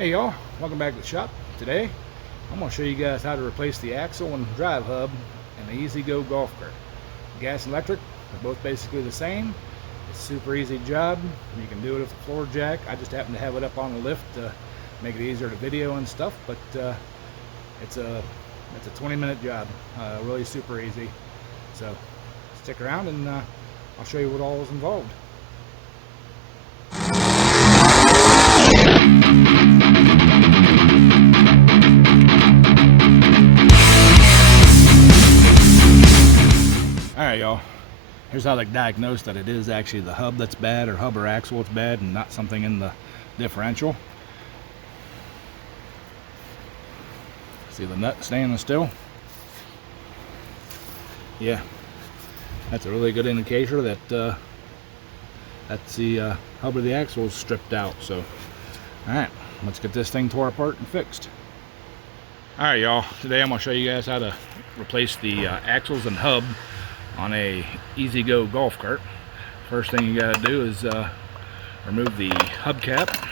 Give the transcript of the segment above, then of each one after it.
Hey y'all, welcome back to the shop. Today I'm going to show you guys how to replace the axle and drive hub in the EZGO golf cart. Gas and electric are both basically the same. It's a super easy job. You can do it with a floor jack. I just happen to have it up on the lift to make it easier to video and stuff, but it's a 20-minute job. Really super easy. So stick around and I'll show you what all is involved. Alright y'all, here's how they diagnose that it is actually the hub that's bad, or hub or axle that's bad, and not something in the differential. See the nut standing still? Yeah, that's a really good indicator that that's the hub of the axle is stripped out. So alright, let's get this thing tore apart and fixed. Alright y'all, today I'm going to show you guys how to replace the axles and hub on a EZGO golf cart. First thing you got to do is remove the hubcap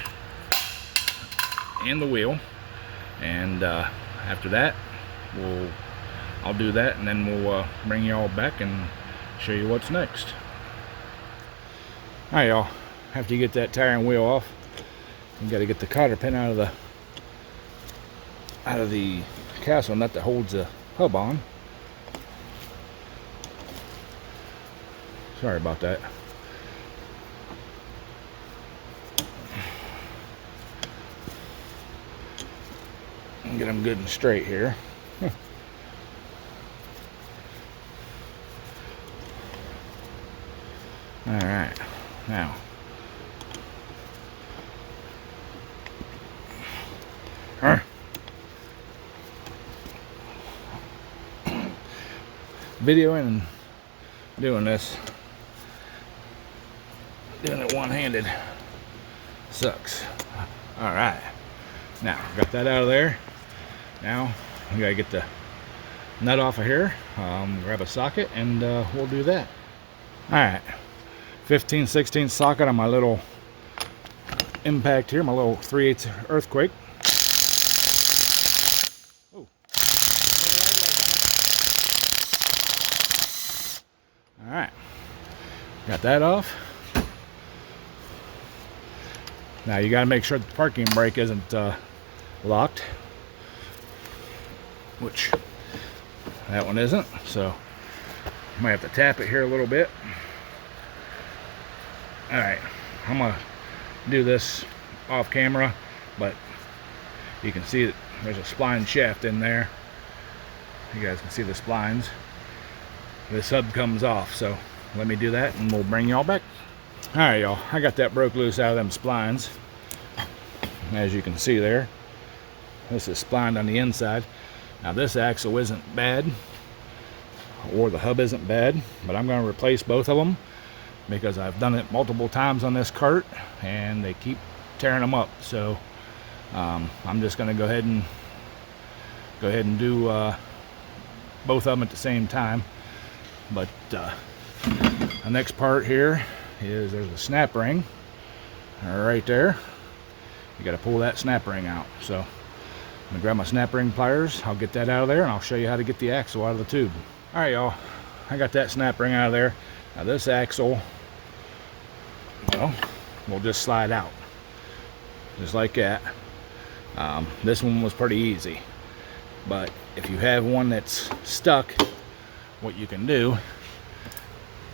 and the wheel, and after that I'll do that, and then we'll bring you all back and show you what's next. Alright y'all, after you get that tire and wheel off, you got to get the cotter pin out of the castle nut that holds the hub on. Sorry about that. Get them good and straight here. All right, now videoing and doing this, doing it one-handed sucks. All right, now got that out of there. Now we gotta get the nut off of here, grab a socket, and we'll do that. All right, 15/16 socket on my little impact here, my little 3/8 earthquake. Oh. All right, got that off. Now you got to make sure the parking brake isn't locked, which that one isn't, so I might have to tap it here a little bit. All right, I'm gonna do this off camera, but you can see that there's a spline shaft in there. You guys can see the splines. This hub comes off, so let me do that and we'll bring y'all back. All right y'all, I got that broke loose out of them splines. As you can see there, this is splined on the inside. Now this axle isn't bad, or the hub isn't bad, but I'm going to replace both of them because I've done it multiple times on this cart and they keep tearing them up. So I'm just going to go ahead and do both of them at the same time. But the next part here is there's a snap ring right there. You got to pull that snap ring out. So I'm gonna grab my snap ring pliers, I'll get that out of there, and I'll show you how to get the axle out of the tube. All right y'all, I got that snap ring out of there. Now this axle, well, will just slide out just like that. This one was pretty easy, but if you have one that's stuck, what you can do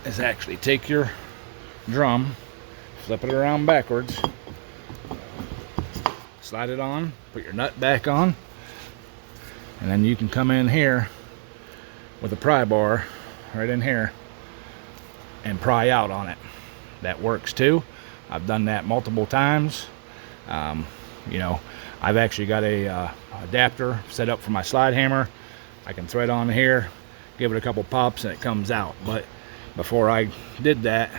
is actually take your drum, flip it around backwards, slide it on, put your nut back on, and then you can come in here with a pry bar right in here and pry out on it. That works too. I've done that multiple times. You know, I've actually got a adapter set up for my slide hammer. I can thread on here, give it a couple pops, and it comes out. But before I did that,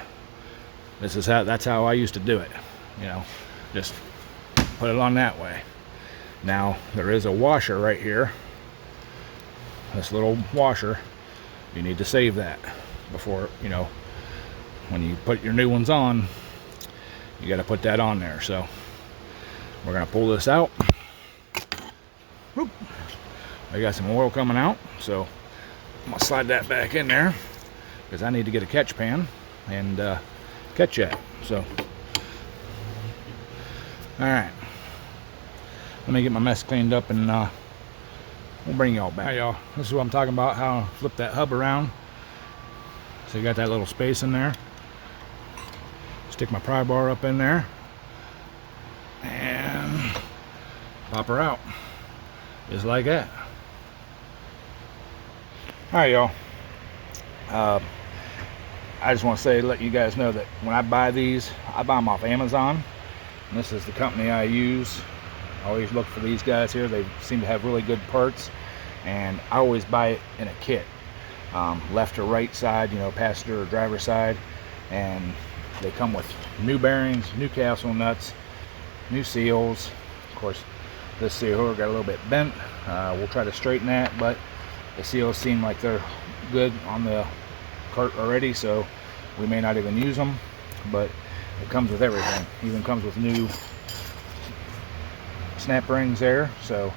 that's how I used to do it. You know, just put it on that way. Now there is a washer right here, this little washer. You need to save that before, you know, when you put your new ones on, you got to put that on there. So We're gonna pull this out. Whoop. I got some oil coming out, so I'm gonna slide that back in there because I need to get a catch pan and catch that. So, all right, let me get my mess cleaned up and we'll bring y'all back. All right, y'all, this is what I'm talking about, how to flip that hub around. So you got that little space in there. Stick my pry bar up in there and pop her out, just like that. All right, y'all. I just want to say, let you guys know that when I buy these, I buy them off Amazon. And this is the company I use. I always look for these guys here. They seem to have really good parts, and I always buy it in a kit, left or right side, you know, passenger or driver side, and they come with new bearings, new castle nuts, new seals. Of course, this seal here got a little bit bent. We'll try to straighten that, but the seals seem like they're good on the cart already, so we may not even use them. But it comes with everything. Even comes with new snap rings there, so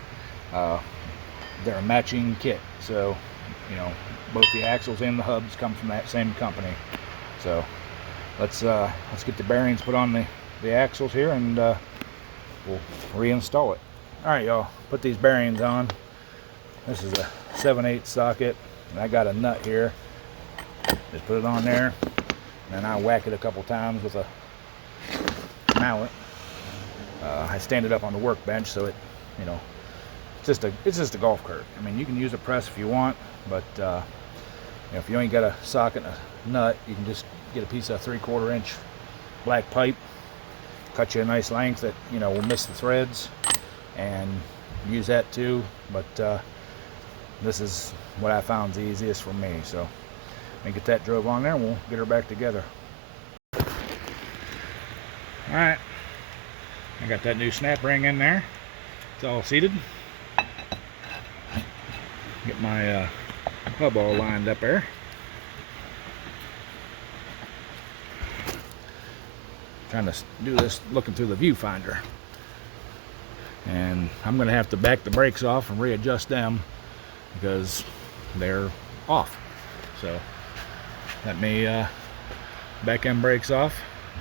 they're a matching kit. So, you know, both the axles and the hubs come from that same company. So let's get the bearings put on the axles here, and we'll reinstall it. All right, y'all, put these bearings on. This is a 7/8 socket, and I got a nut here. Just put it on there, and then I whack it a couple times with a mallet. I stand it up on the workbench, so it, you know, it's just a golf cart. I mean, you can use a press if you want, but you know, if you ain't got a socket and a nut, you can just get a piece of 3/4 inch black pipe, cut you a nice length that, you know, will miss the threads, and use that too. But this is what I found the easiest for me. So let me get that drove on there, and we'll get her back together. All right, I got that new snap ring in there. It's all seated. Get my hub all lined up there. Trying to do this looking through the viewfinder, and I'm going to have to back the brakes off and readjust them because they're off. So let me back end brakes off.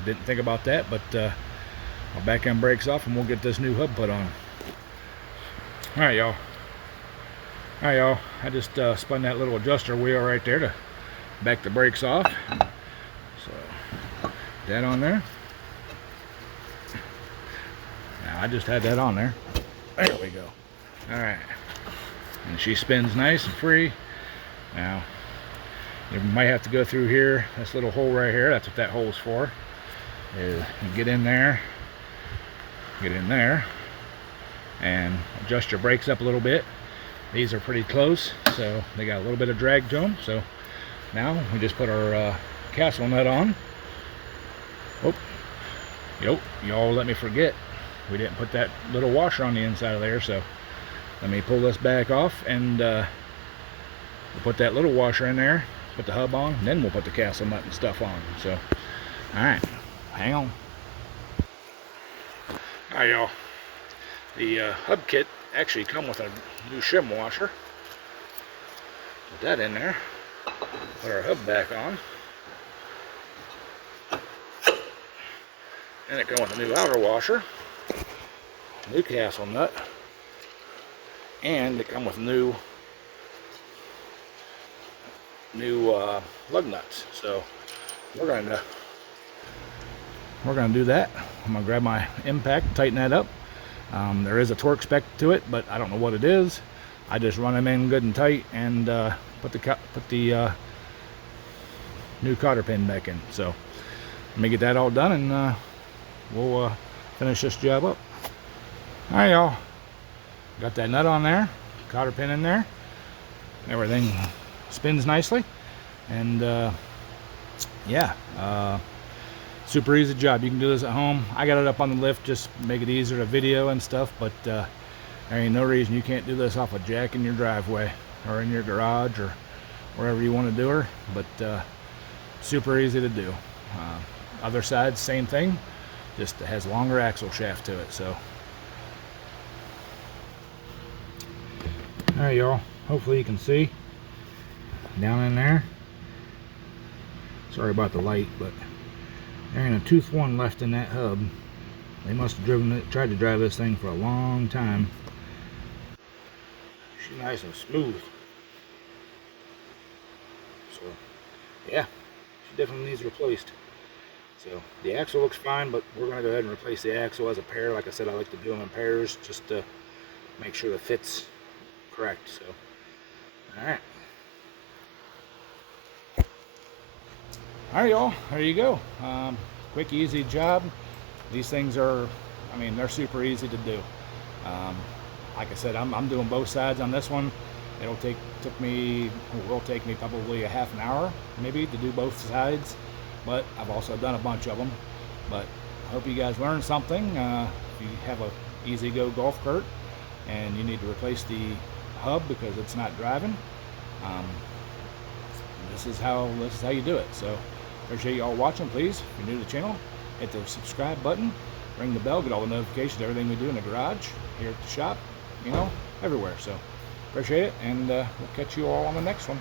Didn't think about that, but I'll back end brakes off and we'll get this new hub put on. All right, y'all. All right, y'all. I just spun that little adjuster wheel right there to back the brakes off. So that on there. Now I just had that on there. There we go. All right. And she spins nice and free. Now you might have to go through here, this little hole right here. That's what that hole's for. Is you get in there, and adjust your brakes up a little bit. These are pretty close, so they got a little bit of drag to them. So now we just put our castle nut on. Oh, y'all let me forget. We didn't put that little washer on the inside of there, so let me pull this back off, and we'll put that little washer in there, put the hub on, and then we'll put the castle nut and stuff on. So, all right, hang on. All right, y'all. The hub kit actually come with a new shim washer. Put that in there. Put our hub back on. And it comes with a new outer washer, new castle nut, and it comes with new lug nuts. So we're gonna do that. I'm gonna grab my impact, tighten that up. There is a torque spec to it, but I don't know what it is. I just run them in good and tight, and put the new cotter pin back in. So let me get that all done, and we'll finish this job up. All right, y'all. Got that nut on there, cotter pin in there. Everything spins nicely, and yeah, super easy job. You can do this at home. I got it up on the lift just make it easier to video and stuff, but there ain't no reason you can't do this off a jack in your driveway or in your garage or wherever you want to do her. But super easy to do. Other side, same thing, just has a longer axle shaft to it. So Alright y'all, hopefully you can see down in there. Sorry about the light, but there ain't a tooth one left in that hub. They must have tried to drive this thing for a long time. She's nice and smooth. So yeah, she definitely needs replaced. So the axle looks fine, but we're going to go ahead and replace the axle as a pair. Like I said, I like to do them in pairs just to make sure the fit's correct. So alright. Alright y'all, there you go. Quick, easy job. These things are, I mean, they're super easy to do. Like I said, I'm doing both sides on this one. Will take me probably a half an hour maybe to do both sides, but I've also done a bunch of them. But I hope you guys learned something. If you have a EZGO golf cart and you need to replace the hub because it's not driving, this is how you do it. So appreciate y'all watching. Please, if you're new to the channel, hit the subscribe button, ring the bell, get all the notifications, everything we do in the garage, here at the shop, you know, everywhere. So appreciate it, and we'll catch you all on the next one.